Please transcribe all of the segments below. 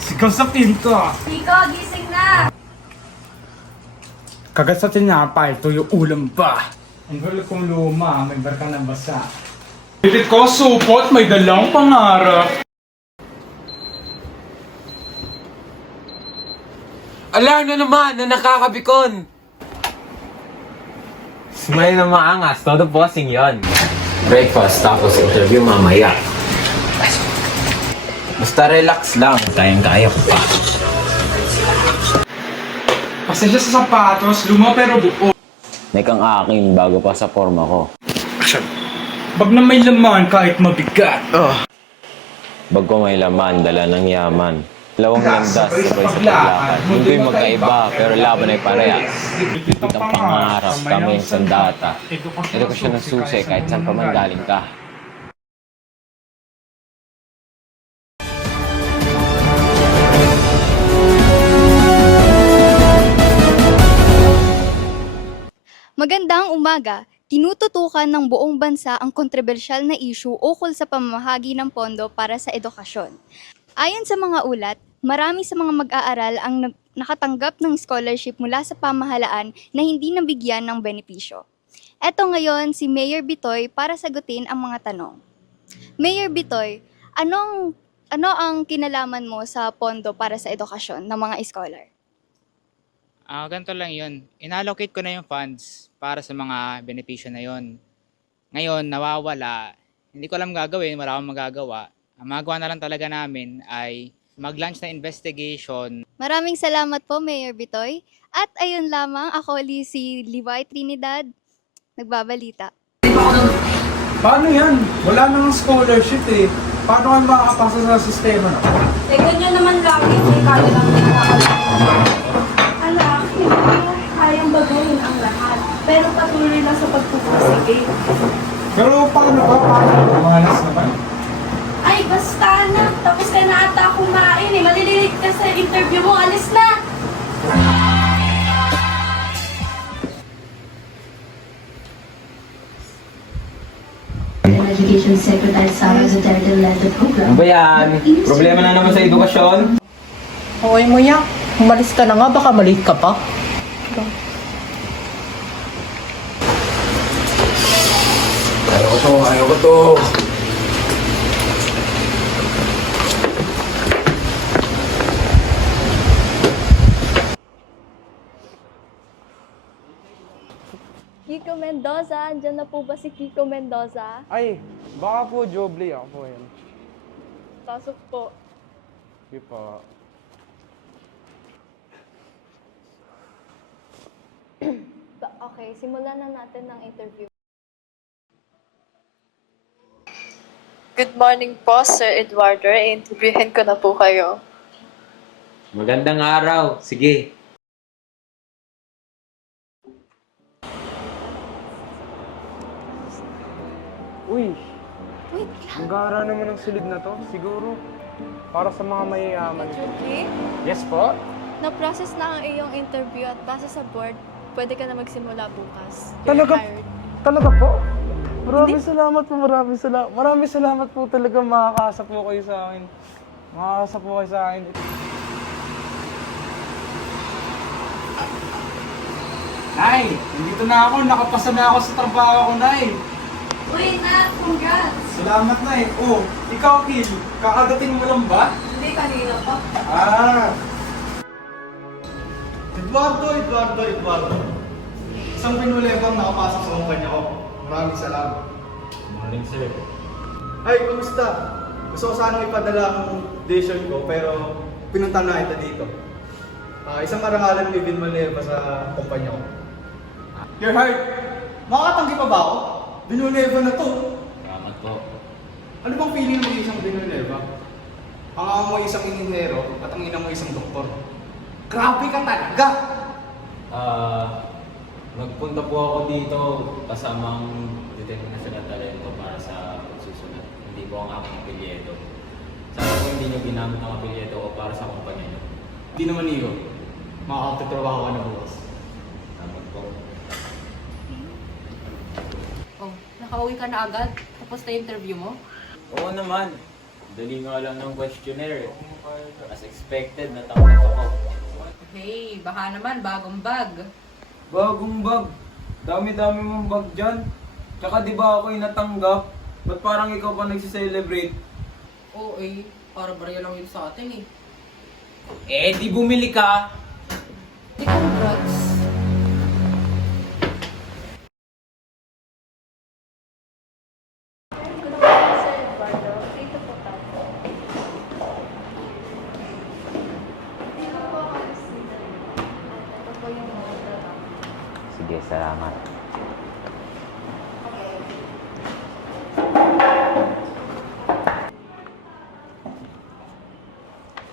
Sigaw sa pinto. Chico, gising na! Kagat sa tinapay, tuyo ulam pa. Ang gulo kong luma, may barkang nabasa. Pilit ko supot, may dalang pangarap. Ala na naman na nakakabikon! Smile na maangas, todo bossing yon. Breakfast tapos interview mamaya. Basta relax lang, kayang-kaya ko pa. Pasensya sa sapatos, luma pero buo. May kang akin bago pa sa forma ko. Bag na may laman kahit mabigat. Bag ko may laman, dala ng yaman. Dalawang landas, sabay sa paglakad. Mundo'y magkaiba, pero laban ay parehas. Ipit ang pangarap, kami ang sandata. Edukasyon ng susi kahit saan pa man galing ka. Magandang umaga! Tinututukan ng buong bansa ang kontrobersyal na issue ukol sa pamamahagi ng pondo para sa edukasyon. Ayon sa mga ulat, marami sa mga mag-aaral ang nakatanggap ng scholarship mula sa pamahalaan na hindi nabigyan ng benepisyo. Eto ngayon si Mayor Bitoy para sagutin ang mga tanong. Mayor Bitoy, ano ang kinalaman mo sa pondo para sa edukasyon ng mga scholar? Ganito lang yun. Inallocate ko na yung funds para sa mga benepisyo na yun. Ngayon, nawawala. Hindi ko alam gagawin, wala akong magagawa. Ang magawa na lang talaga namin ay mag-launch na investigation. Maraming salamat po, Mayor Bitoy. At ayun lamang, ako si Levi Trinidad, nagbabalita. Paano yan? Wala nang scholarship eh. Paano kayo makakapasa sa sistema na? Ganyan naman lagi, may kaya lang anak, hindi mo kayang baguhin ang lahat. Pero patuloy lang sa pagpupursige. Pero paano ba? Paano? Mahalas naman. Ay, basta na. Tapos ka na ata kumain eh. Malililig ka sa interview mo. Alis na! Education Secretary Sara Duterte led the program. Ano ba yan? Problema na naman sa edukasyon? Okay mo yan. Umalis ka na nga, baka malate ka pa. Ayaw ko to. Kiko Mendoza, andyan na po ba si Kiko Mendoza? Ay, baka po Jobley ako po yan. Pasok po. Hindi po. Okay, simulan na natin ng interview. Good morning po, Sir Eduardo. I-interviewin ko na po kayo. Magandang araw. Sige. Uy, Wait lang. ang gara naman ng silid na to. Siguro, para sa mga mayayaman. Okay. Yes po? Na-process na ang iyong interview at base sa board, pwede ka na magsimula bukas. Talaga? You're hired. Talaga po? Maraming salamat po, maraming salamat po talaga, makakaasa po kayo sa akin. Makakaasa po kayo sa akin. Nay, nandito na ako. Nakapasa na ako sa trabaho ko, Nay. Uy, Nat, congrats! Salamat, Nay. Oh, ikaw, Kil. Kakagating mo lang ba? Hindi, kanina pa. Eduardo. Isang pinulebang nakapasok sa kumpanya ko. Maraming salamat. Morning, sir. Ay, kumusta? Gusto ko sanang ipadala ang audition ko, pero pinunta na kita dito. Isang marangalan ni Vin Maleva sa kumpanya ko. You're hired. Makakatanggi pa ba ako? Binuleva na to. Salamat po. Ano bang feeling mo isang Binuleva? Ang ama mo isang inhinero at ang ina mo isang doktor. Grabe ka talaga! Nagpunta po ako dito kasamang determinasyon at talento para sa pagsusunod. Hindi po ang aking apelyedo. Sana po hindi nyo ginamit ang apelyedo ko para sa kumpanya nyo. Hindi naman iyo. Makakapagtrabaho ka na bukas. Salamat po. Oh, nakauwi ka na agad? Tapos na yung interview mo? Oo naman. Dali nga lang ng questionnaire. As expected, natakot ako. Hey, baka naman bagong bag. Bagong bag. Dami-dami mong bag dyan. Tsaka di ba ako yung natanggap? Ba't parang ikaw pa nagsiselebrate? Oo para barya lang yun sa atin eh. Eh, di bumili ka. Di congrats. Sir Eduardo, dito po tayo. Dito po ako student. At ito po yung mga product. Sige, salamat.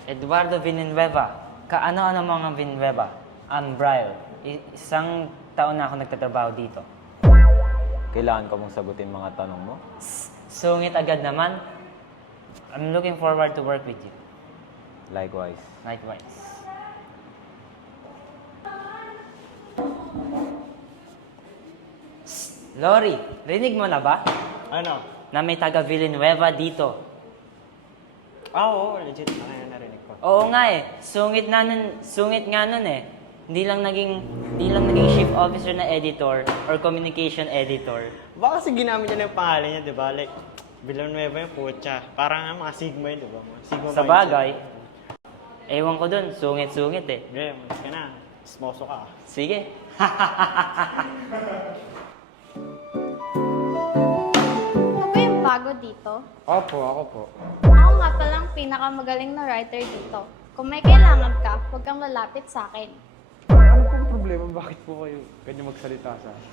Eduardo Villanueva. Kaano-ano mga Villanueva? I'm Brian. Isang taon na ako nagtatrabaho dito. Kailangan ko mong sagutin mga tanong mo? Sungit agad naman. I'm looking forward to work with you. Likewise. Likewise. Lori, rinig mo na ba? Ano? Na may taga Villanueva dito. Oo, legit. Ano narinig ko? Oo nga eh. Sungit nga nun eh. Hindi lang naging shift officer na editor or communication editor. Baka kasi ginamit niya na yung pangalan niya, di ba? Like, Villanueva yung putya. Parang mga Sigma yun, di ba? Mga Sigma Sa bagay, ewan ko dun, sungit-sungit eh. Hindi, malis ka na. Smoso ka. Sige. Ako ba yung bago dito? Opo, ako po. Ako nga palang pinakamagaling na writer dito. Kung may kailangan ka, huwag kang lalapit sa akin. Ano pong problema? Bakit po kayo ganyan magsalita sa akin?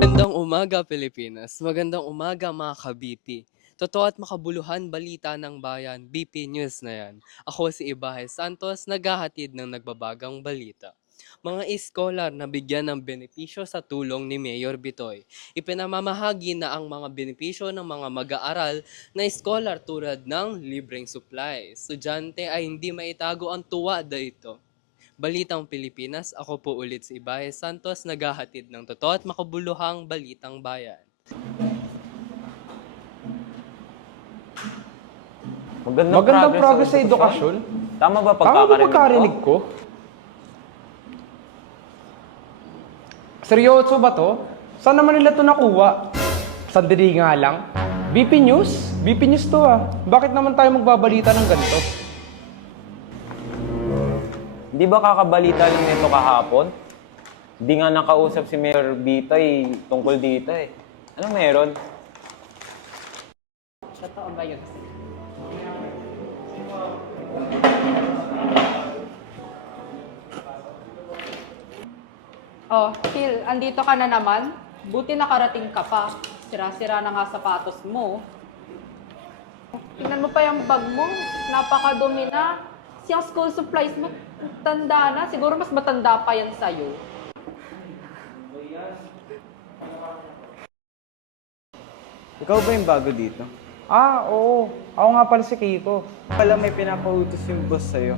Magandang umaga, Pilipinas. Magandang umaga, mga ka-BP. Totoo at makabuluhan balita ng bayan, BP News na yan. Ako si Ibahay Santos, naghahatid ng nagbabagang balita. Mga iskolar na bigyan ng benepisyo sa tulong ni Mayor Bitoy. Ipinamamahagi na ang mga benepisyo ng mga mag-aaral na iskolar tulad ng libreng supply. Estudyante ay hindi maitago ang tuwa dito. Balitang Pilipinas, ako po ulit si Ibahay Santos, naghahatid ng totoo at makabuluhang balitang bayan. Magandang progress sa edukasyon? Tama ba Tama ba pagkarinig ko? Seryoso ba to? Saan naman nila to nakuha? Sandali nga lang. BP News? BP News to ah. Bakit naman tayo magbabalita ng ganito? Di ba kakabalita lang nito kahapon? Di nga nakausap si Mayor Bitoy tungkol dito eh. Anong meron? Totoo ba yun? Oh, Phil, andito ka na naman? Buti nakarating ka pa. Sira-sira na nga sapatos mo. Tingnan mo pa yung bag mo. Napakadumi na. Siyang school supplies mo, tanda na. Siguro mas matanda pa yan sa'yo. Ikaw ba yung bago dito? Ah, oo. Ako nga pala si Kiko. Pala may pinapautos yung boss sa'yo.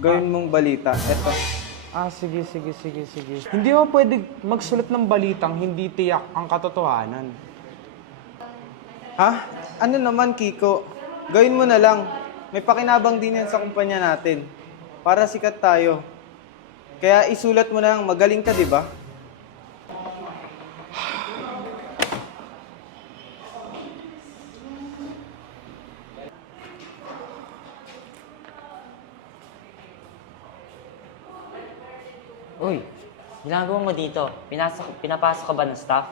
Gawin mong balita. Eto. Ah, sige. Hindi ako pwede magsulat ng balitang hindi tiyak ang katotohanan. Ha? Ano naman, Kiko? Gawin mo na lang. May pakinabang din yan sa kumpanya natin. Para sikat tayo. Kaya isulat mo na lang. Magaling ka, di ba? Uy, ginagawa mo dito? Pinapasok ka ba ng staff?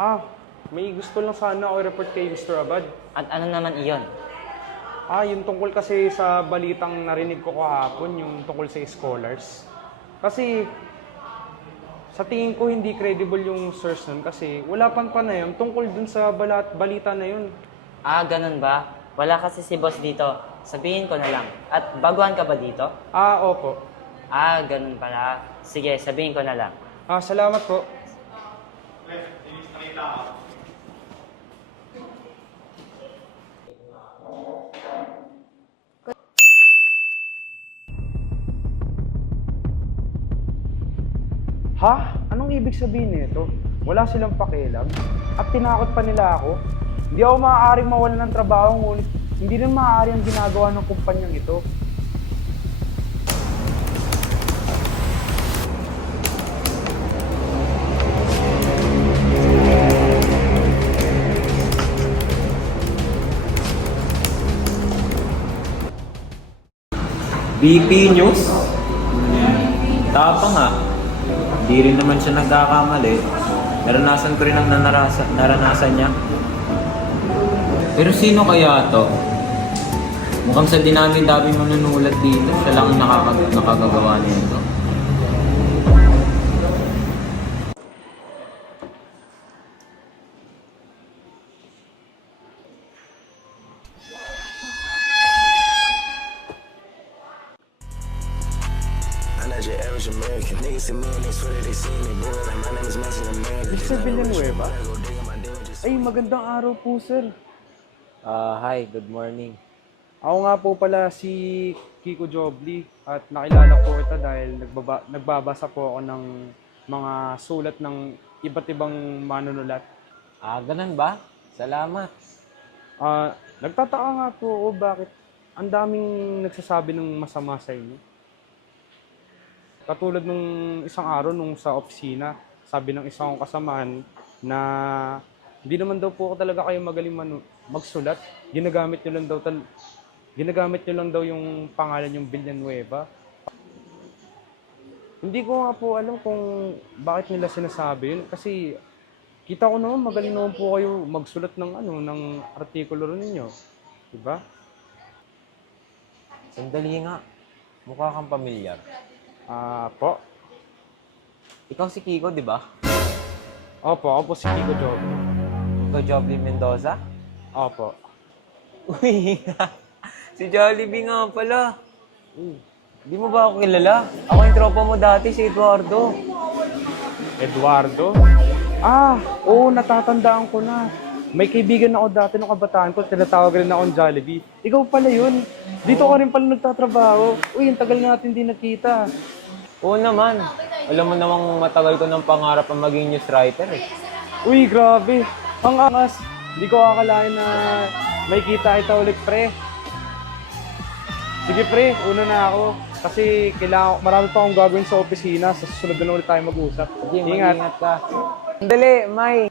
Ah, may gusto lang sana ako i-report kay Mr. Abad. At ano naman iyon? Ah, yung tungkol kasi sa balitang narinig ko kahapon, yung tungkol sa scholars. Kasi, sa tingin ko hindi credible yung source nun kasi wala pang panayam tungkol dun sa balita na yun. Ah, ganun ba? Wala kasi si boss dito. Sabihin ko na lang. At baguhan ka ba dito? Ah, opo. Ah, ganun pala. Sige, sabihin ko na lang. Ah, salamat po. Ha? Anong ibig sabihin nito? Wala silang pakialam? At tinakot pa nila ako? Hindi ako maaaring mawalan ng trabaho, ngunit hindi rin maaari ang ginagawa ng kumpanyang ito. BP News? Tapang ah. Hindi rin naman siya nagkakamali. Naranasan ko rin ang naranasan niya. Pero sino kaya to? Mukhang sa dinami-dami manunulat dito, siya lang ang nakagagawa nito. Mr. Villanueva? Ay, magandang araw po, sir. Hi, good morning. Ako nga po pala si Kiko Jobli at nakilala po kita dahil nagbabasa po ako ng mga sulat ng iba't ibang manunulat. Ganun ba? Salamat. Nagtataka nga po ako bakit ang daming nagsasabi ng masama sa inyo. Katulad nung isang araw nung sa opisina, sabi ng isang kasamahan na hindi naman daw po ako talaga kayo magaling magsulat. Ginagamit nyo lang daw yung pangalan yung Villanueva. Hindi ko nga po alam kung bakit nila sinasabi yun kasi kita ko naman magaling naman po kayo magsulat ng artikulo ninyo. Diba? Sandali nga. Mukha kang pamilyar. Po. Ikaw si Kiko, di ba? Opo, ako po si Kiko Jobli. Ikaw Joblin Mendoza? Opo. Uy, si Jollibee nga pala. Di mo ba ako kilala? Ako yung tropa mo dati, si Eduardo. Eduardo? Oo, natatandaan ko na. May kaibigan ako dati nung kabataan ko, tinatawag rin akong Jollibee. Ikaw pala yun. Dito ka rin pala nagtatrabaho. Uy, ang tagal natin di nakita. Oo naman. Alam mo namang matagal ko ng pangarap ang maging news writer eh. Uy, grabe. Ang angas. Hindi ko akalain na may kita ito ulit, pre. Sige, pre. Una na ako. Kasi marami pa akong gagawin sa opisina. Sa susunod na ulit tayo mag-usap. Sige, Ingat. mag-ingat ka. Sandali, May.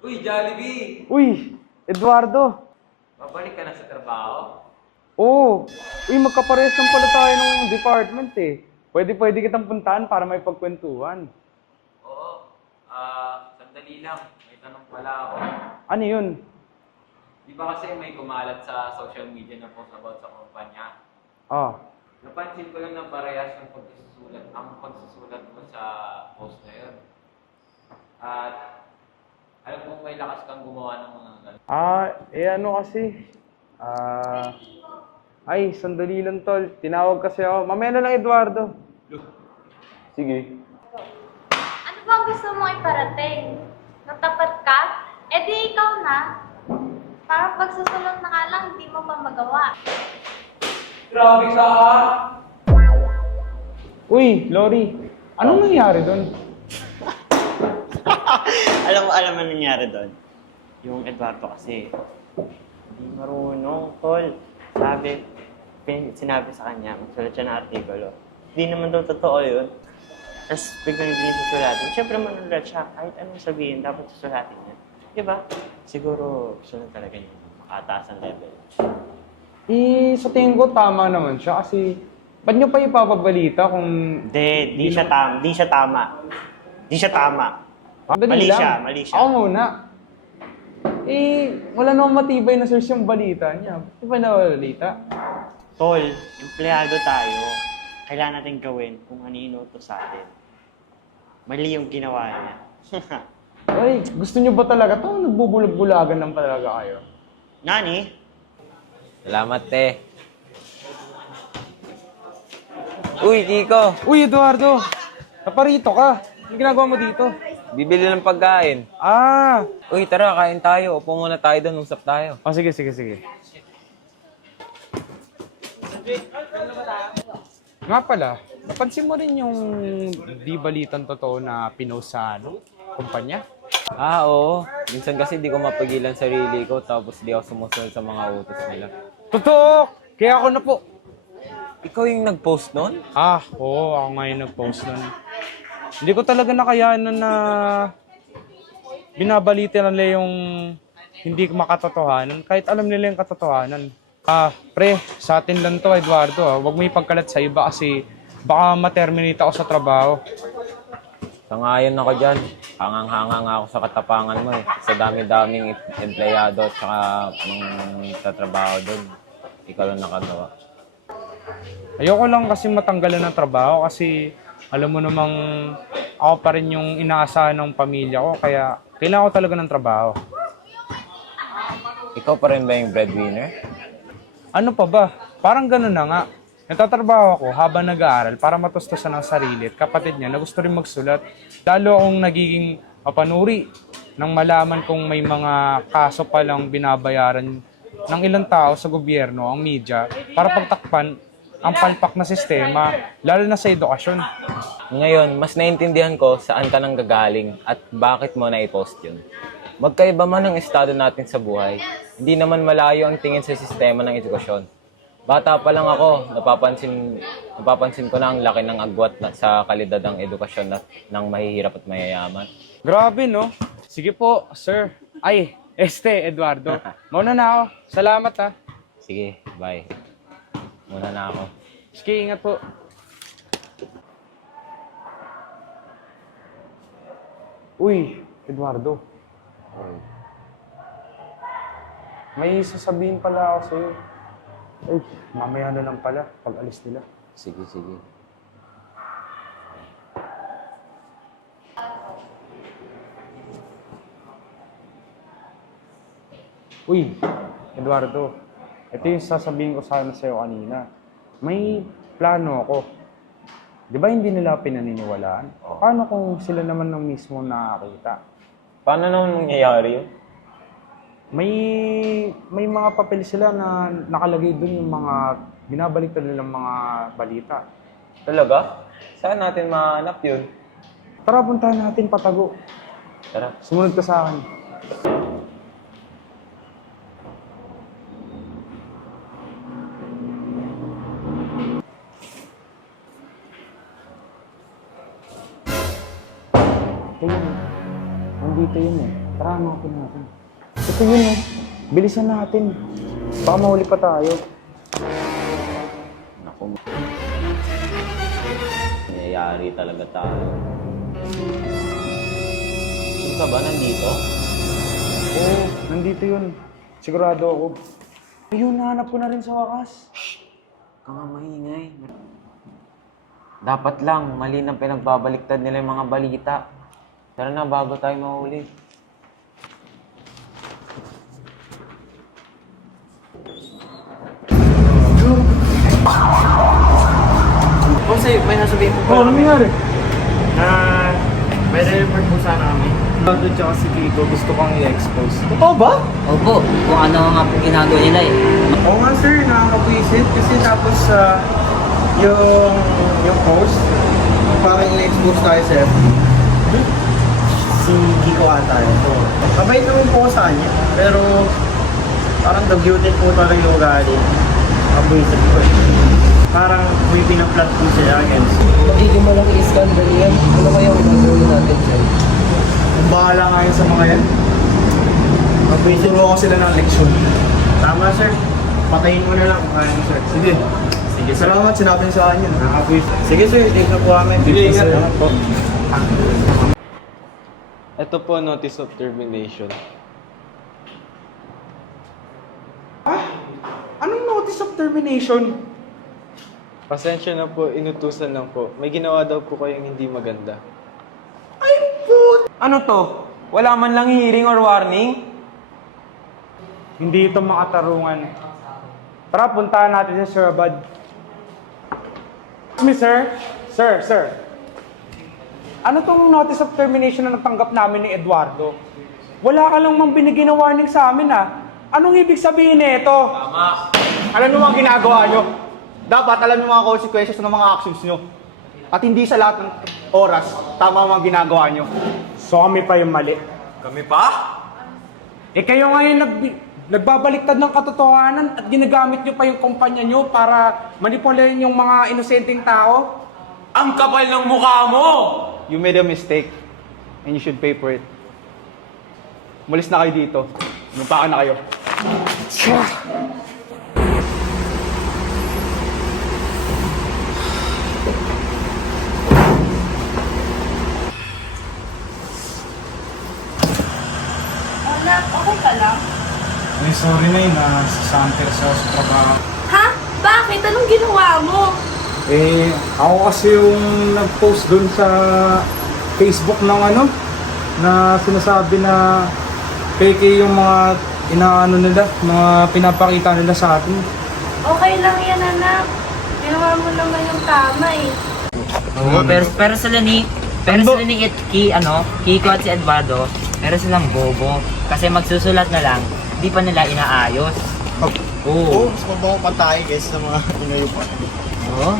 Uy, Jollibee! Uy, Eduardo. Babalik ka na sa trabaho? Oo. Uy, magkaparehas lang pala tayo ng department eh. Pwede kitang puntahan para may pagkwentuhan. Oo. Sandali lang. May tanong pala ako. Ano yun? Di ba kasi may kumalat sa social media na post about sa kumpanya? Napansin ko lang na parehas ang pagsusulat mo sa post na yun. At alam kong may lakas kang gumawa ng mga ganun. Ano kasi? Ay, sandali lang tol. Tinawag kasi ako. Mamaya na lang, Eduardo. Sige. Ano ba ang gusto mong iparating? Natapat ka? E di ikaw na. Parang pagsusulot na ka lang, di mo pa magawa. Grabe ka! Uy, Lori. Anong nangyari doon? alam mo nangyari doon. Yung Eduardo kasi, hindi marunong, tol. Sinabi sa kanya, magsulat siya ng artikulo. Hindi naman daw totoo yun. Tapos biglang hindi niya susulatin. Siyempre manulat siya, kahit anong sabihin, dapat susulatin niya. Diba? Siguro gusto na talaga niya makataas ang level. Sa tingin ko tama naman siya kasi ba't niyo pa ipapabalita kung... Di siya tama. Mali siya. Ako muna. Wala namang matibay na source yung balita niya. Di ba nabalita? Tol, empleyado tayo. Kailangan natin gawin kung ano inutos sa atin. Mali yung ginawa niya. Ay, gusto niyo ba talaga to? Nagbubulag-bulagan lang talaga kayo. Nani? Salamat, te. Uy, Kiko! Uy, Eduardo! Naparito ka! Ano ginagawa mo dito? Bibili ng pagkain. Ah! Uy, tara, kain tayo. Upo muna tayo doon, usap tayo. Oh, sige, sige, sige. Nga pala, napansin mo rin yung di balitang totoo na pinost sa kumpanya? Ah, oo. Minsan kasi di ko mapigilan sarili ko, tapos di ako sumusunod sa mga utos nila. Totoo! Kaya ako na po. Ikaw yung nag-post nun? Ah, oo, ako nga yung nag-post nun. Hindi ko talaga nakayanan na binabalita nila yung hindi makatotohanan, kahit alam nila yung katotohanan. Ah, pre, sa atin lang to, Eduardo. Huwag mo ipagkalat sa iba kasi baka ma-terminate ako sa trabaho. Sangayon ako dyan. Hangang-hanga nga ako sa katapangan mo eh. Sa dami-daming empleyado at saka mga tatrabaho doon. Ikaw lang nakagawa. Ayoko lang kasi matanggalan ng trabaho kasi alam mo namang ako pa rin yung inaasahan ng pamilya ko kaya kailangan ko talaga ng trabaho. Ikaw pa rin ba yung breadwinner? Ano pa ba? Parang ganun na nga. Nagtatrabaho ako habang nag-aaral para matustusan ang sarili at kapatid niya na gusto rin magsulat. Lalo akong nagiging mapanuri nang malaman kung may mga kaso palang binabayaran ng ilang tao sa gobyerno, ang media, para pagtakpan ang palpak na sistema, lalo na sa edukasyon. Ngayon, mas naintindihan ko saan ka nang gagaling at bakit mo na-i-post yun. Magkaiba man ang estado natin sa buhay, hindi naman malayo ang tingin sa sistema ng edukasyon. Bata pa lang ako, napapansin ko na ang laki ng agwat sa kalidad ng edukasyon ng mahihirap at mayayaman. Grabe, no? Sige po, sir. Ay, Eduardo. Mauna na ako. Salamat, ha. Sige, bye. Muna na ako. Sige, ingat po. Uy, Eduardo. May sasabihin pala ako sa'yo. Ay, mamaya na lang pala pag alis nila. Sige, sige. Uy, Eduardo. Ito yung sasabihin ko sana sa'yo kanina. May plano ako. Di ba hindi nila pinaniniwalaan? Paano kung sila naman ng mismo nakakita? Paano naman mangyayari yun? May mga papel sila na nakalagay doon yung mga binabaliktad nilang mga balita. Talaga? Saan natin mahanap yun? Tara, puntahan natin patago. Tara. Sumunod ka sa akin. Ito yun. Nandito yun eh. Tara, hanapin natin. Ito yun eh. Bilisan natin. Baka mahuli pa tayo. Naku. Nangyayari talaga tayo. Saan ka ba? Nandito? Oo, nandito yun. Sigurado ako. Ayun, nahanap ko na rin sa wakas. Kaka maingay. Dapat lang, mali nang pinagbabaliktad nila yung mga balita. Tara na, bago tayo mahuli. Kung sa'yo, may nasabihin po Ano nangyari? may report po sana kami. Eduardo tsaka si Kiko, gusto kong i-expose. Totoo ba? Opo, kung ano nga po ginagawa nila eh. Oo nga sir, nakakapwisit kasi tapos yung post, parang in-expose tayo sa FB. Si Kiko ata ito. Kabait naman po ako sa kanya, pero parang dagyutin po talaga yung ugali. Nakapwisit po eh. Parang may pinaplant po siya against. Magiging malaki iskandal yan. Ano kaya ang gagawin natin dyan? Kung bahala nga yun sa mga yan. Magpituro ko sila ng leksyon. Tama sir, patayin mo na lang kung kaya mo sir. Sige. Sige sir. Salamat, sinabi niyo sa akin yun. Sige sir, take na po kami. Sige, ingat. Salamat po. Ito po, notice of termination. Anong notice of termination? Pasensya na po, inutusan lang po. May ginawa daw po kayong hindi maganda. Ano to? Wala man lang hearing or warning? Hindi ito makatarungan. Tara, puntahan natin si Sir Abad. Sir? Sir. Ano tong notice of termination na natanggap namin ni Eduardo? Wala ka lang mang binigay na warning sa amin Anong ibig sabihin nito? Tama. Alam niyo mga ginagawa niyo. Dapat alam niyo mga consequences ng mga actions niyo. At hindi sa lahat ng oras, tama ang mga ginagawa niyo. So kami pa yung mali. Kami pa? Kayo ngayon nagbabaliktad ng katotohanan at ginagamit nyo pa yung kumpanya nyo para manipulihin yung mga inosenteng tao? Ang kapal ng mukha mo! You made a mistake and you should pay for it. Umalis na kayo dito. Lumpakan na kayo. Anak, okay ka lang? Ay, sorry na yun. Nasasanter sa trabaho. Ha? Bakit? Anong ginawa mo? Ako kasi yung nag-post dun sa Facebook ng na sinasabi na fake yung mga nila, mga pinapakita nila sa atin. Okay lang yan, anak. Ginawa mo naman yung tama Oo, pero sila ni Kiko at si Eduardo, pero silang bobo. Kasi magsusulat na lang, di pa nila inaayos. Oo. Mas mabaho pa tayo guys sa mga inayupan. Oo.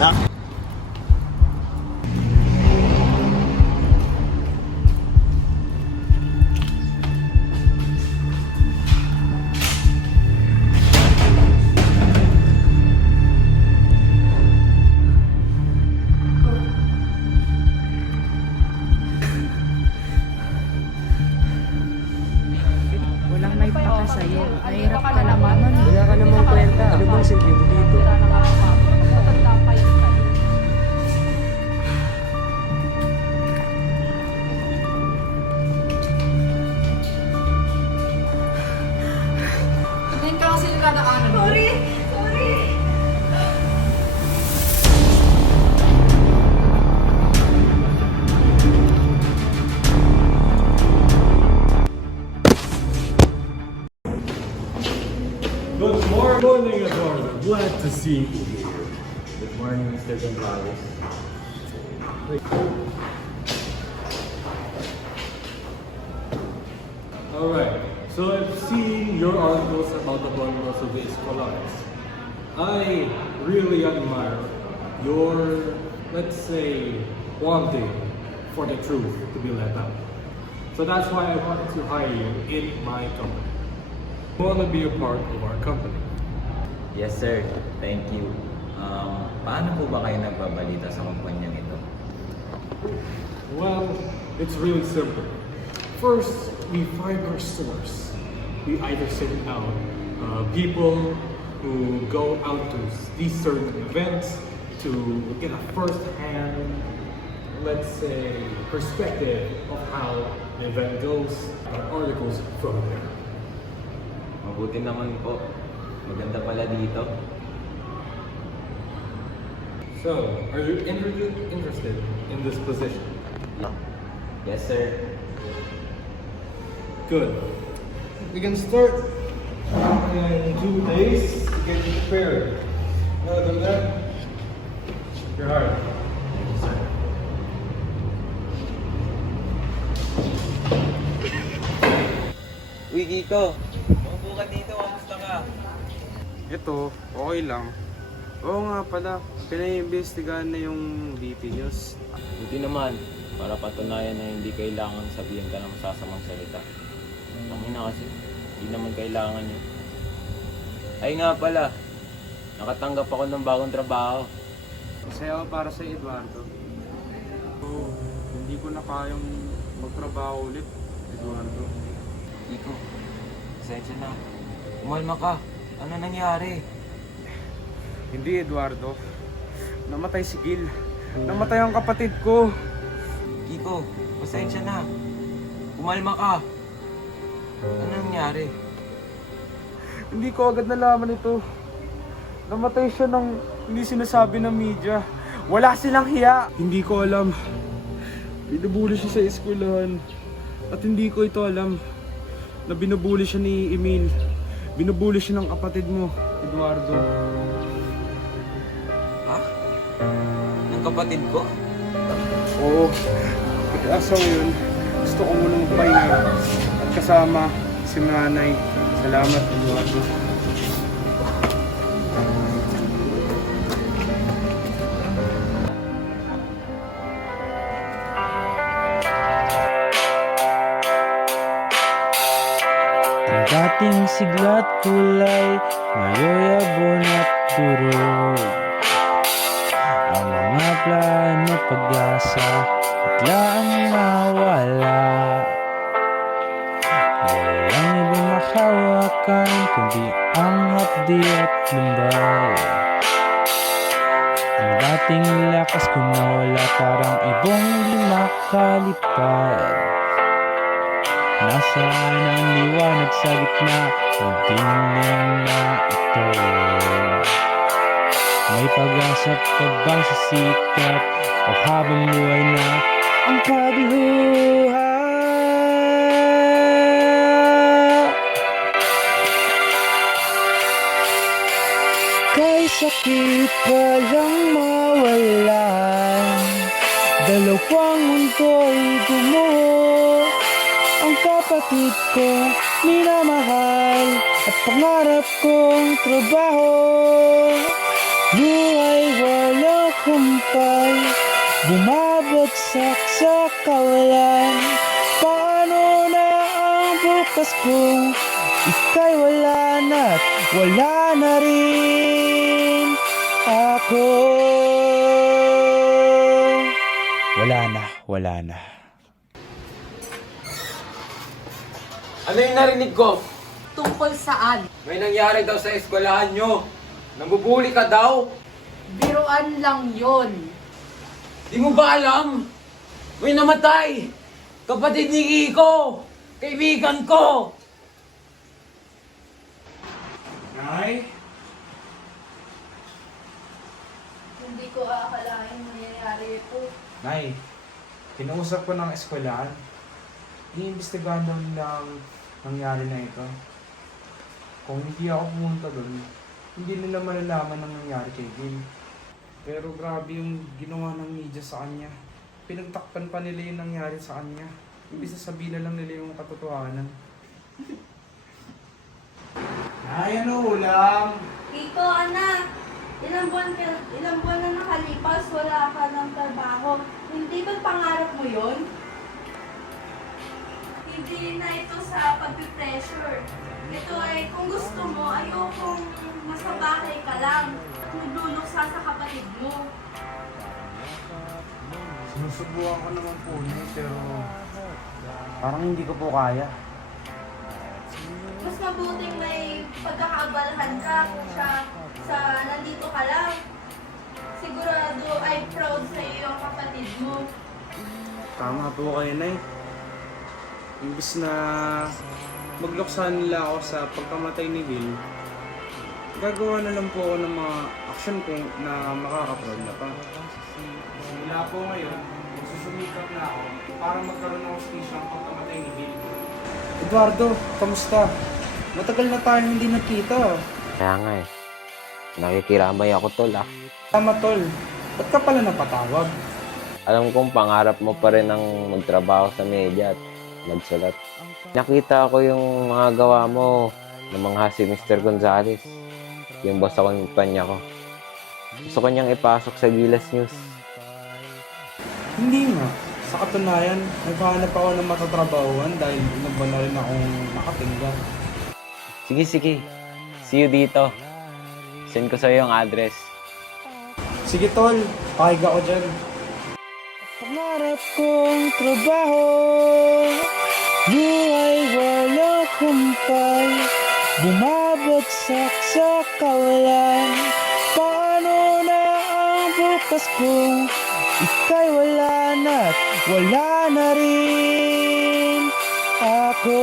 Walang may paka sa'yo. Nahirap ka naman. Wala ka namang kwenta. Ano bang silbi mo dito? Matanda pa yun sa'yo. Ngayon ka lang sila nadaanan. Sorry! Good morning, Eduardo. Glad to see you here. Good morning, Mr. Gonzalez. Alright, so I've seen your articles about the bundles of the scholars. I really admire your, let's say, wanting for the truth to be let out. So that's why I wanted to hire you in my company. You want to be a part of our company? Yes sir, thank you. Paano po ba kayo nagbabalita sa kumpanyang ito? Well, it's really simple. First, we find our source. We either send out people who go out to these certain events to get a first-hand, let's say, perspective of how the event goes, articles from there. Mabuti naman po. Maganda pala dito. So, are you interested in this position? Yes sir. Good. We can start in 2 days to get you prepared. Other than that, you're hired. Thank you sir. Uy Kiko, maupo ka dito, kamusta ka? Ito, okay lang. Oo nga pala, pinaimbestigahan na yung VP News. Buti naman, para patunayan na hindi kailangan sabihin ka ng masasamang salita. Tangin na kasi, hindi naman kailangan yun. Ay nga pala, nakatanggap ako ng bagong trabaho. Masaya ako para sa Eduardo. Oo, hindi ko na kayang magtrabaho ulit, Eduardo. Kiko, pasensya na. Umalma ka. Ano nangyari? Hindi, Eduardo. Namatay si Gil. Namatay ang kapatid ko. Kiko, pasensya na. Umalma ka. Ano nangyari? Hindi ko agad nalaman ito. Namatay siya ng hindi sinasabi ng media. Wala silang hiya. Hindi ko alam. Binubuli siya sa eskwelahan. At hindi ko ito alam na binubuli siya ni Emil. Binubuli siya ng kapatid mo, Eduardo. Ha? Ng kapatid ko? Oo. Kaso ngayon, gusto ko muna magpahinga at kasama si nanay. Salamat, Eduardo. Ang dating sigla't kulay, ngayon yabon at durog. Ang mga plano pag-asa, biglaang nawala. Walang ibang makawakan, kundi ang hapdi at lumbay. Ang dating lakas ko nawala, parang ibong di makalipad. Nasaan ang liwanag sa gitna ng dilim na ito? May pag-asa pa bang sisikat o habang buhay na ang pagluha? Kay sakit palang mawalan, dalawang mundo'y gumuho. Ang kapatid kong minamahal at pangarap kong trabaho. Buhay walang kumpay, bumabagsak sa kawalan. Paano na ang bukas kung ika'y wala na't wala na rin ako? Wala na. Ano yung narinig ko? Tungkol saan? May nangyari daw sa eskwelahan nyo. Nambubuli ka daw? Biruan lang yon. Di mo ba alam? May namatay! Kapatid ni Kiko! Kaibigan ko! Nay? Hindi ko aakalain mangyayari ito. Nay, kinausap ko ng eskwelahan. Iimbestigahan daw nila ang nangyari na ito. Kung hindi ako pumunta doon, hindi nila malalaman ang nangyari kay Gil. Pero grabe yung ginawa ng media sa kanya. Pinagtakpan pa nila yung nangyari sa kanya. Ibig sabihin na lang nila yung katotohanan. Ay, ano ulam? Kiko, anak, ilang buwan na nakalipas, wala ka ng trabaho. Hindi ba pangarap mo yon? Hindi na ito sa pag-pressure. Ito ay, kung gusto mo, ayokong nasa bahay ka lang. Nagluluksa sa kapatid mo. Sinusubukan ko naman po niya, pero parang hindi ko po kaya. Mas mabuting may pagkakaabalahan ka sa nandito ka lang. Sigurado ay proud sa iyo ang kapatid mo. Tama po kayo, Nay. Imbis na magluksan nila ako sa pagkamatay ni Bill, gagawa na lang po ako ng mga action ko na makaka-proud na pa. Simula po ngayon, magsusumikap na ako para magkaroon ng hustisya ang pagkamatay ni Bill. Eduardo, kamusta? Matagal na tayo hindi nakita. Kaya nga eh. Nakikiramay ako tol ah. Tama tol, ba't ka pala napatawag? Alam kong pangarap mo pa rin ang magtrabaho sa media at magsulat. Nakita ko yung mga gawa mo ng mga si Mr. Gonzales. Yung boss sa kumpanya ko. Gusto ko niyang ipasok sa Gilas News. Hindi nga. Sa katunayan, naghahanap ako ng matatrabahuan dahil inuba na rin akong nakatingga. Sige. See you dito. Send ko sa'yo yung address. Sige tol, pakiga ko dyan. Pangarap kong trabaho, buhay walang kumpay, bumabagsak sa kawalan. Paano na ang bukas kung ika'y wala na't wala na rin ako?